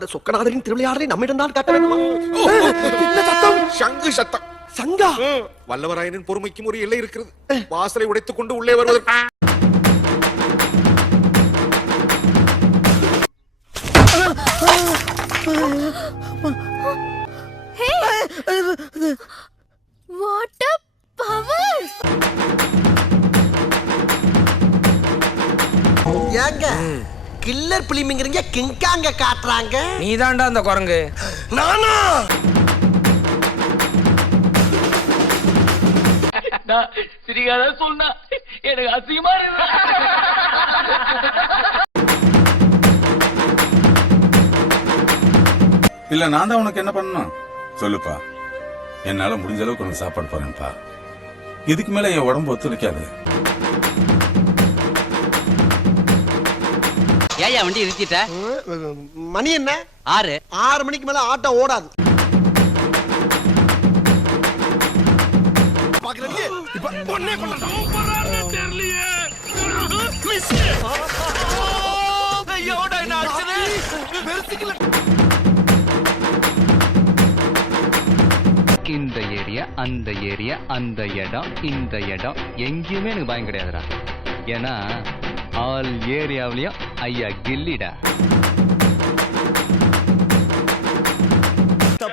அந்த சொக்கநாதரின் திருவிளையாடலை நம்மிடம் தான் காட்ட வேண்டுமா? என்ன சத்தம்? சங்கு சத்தம். சங்கா? வல்லவராயனின் பொறுமைக்கும் ஒரு எல்லை இருக்கிறது. வாசலை உடைத்துக் கொண்டு உள்ளே வருவதற்கு What a power! ஏங்க கில்லர் பிலிம்ங்கறீங்க கிங்காங்க காட்றாங்க. நீதான்டா அந்த குரங்கு. நானா? சிரிக்காத சொன்னா எனக்கு அசிங்கமா இருக்கு. இல்ல நான் தான் உனக்கு என்ன பண்ணணும் சொல்லுப்பா. என்னால முடிஞ்ச அளவுக்கு உனக்கு சாப்பாடு போறேன்ப்பா. இதுக்கு மேல என் உடம்பு ஒத்துழைக்காது. ஏயா வண்டி நிறுத்திட்ட? மணி என்ன? 6 மணிக்கு மேல ஆட்டோ ஓடாது. பாக்குறீங்க இப்ப பொண்ணே கொள்ளலாம். சூப்பரா தெரியலையே. மிஸ். ஐயோடா என்ன ஆச்சுது? வெர்சிக்கல. இந்த ஏரியா அந்த ஏரியா அந்த இடம் இந்த இடம் எங்கேயுமே எனக்கு பயம் கிடையாதுடா. ஏன்னா ஆல் ஏரியாவிலையும் ஐயா கில்லிடா.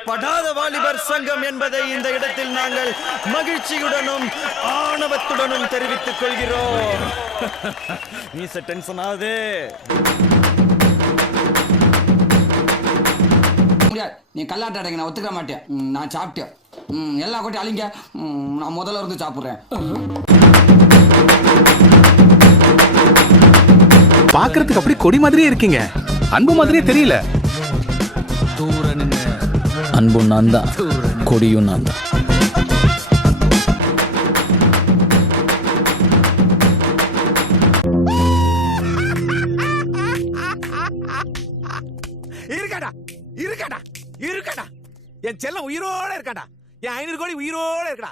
படாத வாலிபர் சங்கம் என்பதை இந்த இடத்தில் நாங்கள் மகிழ்ச்சியுடனும் ஆணவத்துடனும் தெரிவித்துக் கொள்கிறோம். நீ டென்ஷன் ஆகுது. நீ கல்லாட்ட அடைங்க, நான் ஒத்துக்க மாட்டேன். நான் சாப்பிட்டேன். எல்லா கொட்டி அழிங்க. நான் முதல்ல இருந்து சாப்பிட்றேன். பாக்குறதுக்கு அப்படி கொடி மாதிரியே இருக்கீங்க, அன்பு மாதிரியே தெரியல. அன்பு நான் தான், கொடியும் நான் தான். இருக்கடா இருக்கடா இருக்கடா, என் செல்லம் உயிரோட இருக்கடா, என் 500 கோடி உயிரோட இருக்கடா.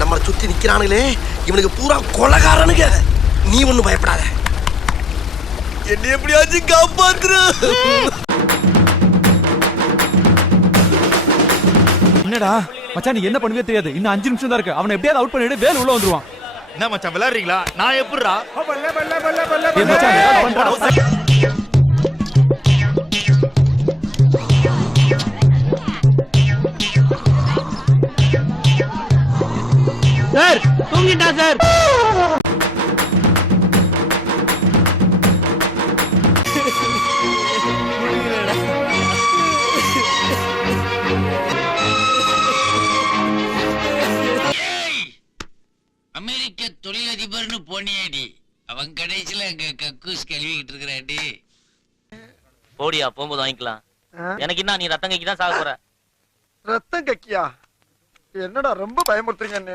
நம்ம சுத்தி நிக்கிறானுங்களே இவனுக்கு பூரா கொலைகாரனுங்க. நீ ஒண்ணும் பயப்படாத, என்ன எப்படியாச்சும் காப்பாத்துற. என்னடா மச்சான், நீ என்ன பண்ணுவே தெரியாது. இன்னும் 5 நிமிஷம் தான் இருக்கு. அவனை எப்படியாவது அவுட் பண்ணிட்டு வேல் உள்ள வந்துருவான். என்ன மச்சான் விளையாடுறீங்களா? நான் எப்படிடா? சார் தூங்கிட்டா சார். அமெரிக்க தொழிலதிபர்னு போனியாடி, அவன் கடைசியில அங்க கக்கூஸ் கழுவிக்கிட்டு இருக்கிறாடி. போடியா, போகும்போது வாங்கிக்கலாம். எனக்கு என்ன, நீ ரத்தம் கக்கி தான் சாக போற. ரத்தம் கக்கியா? என்னடா ரொம்ப பயமுறுத்துறீங்க.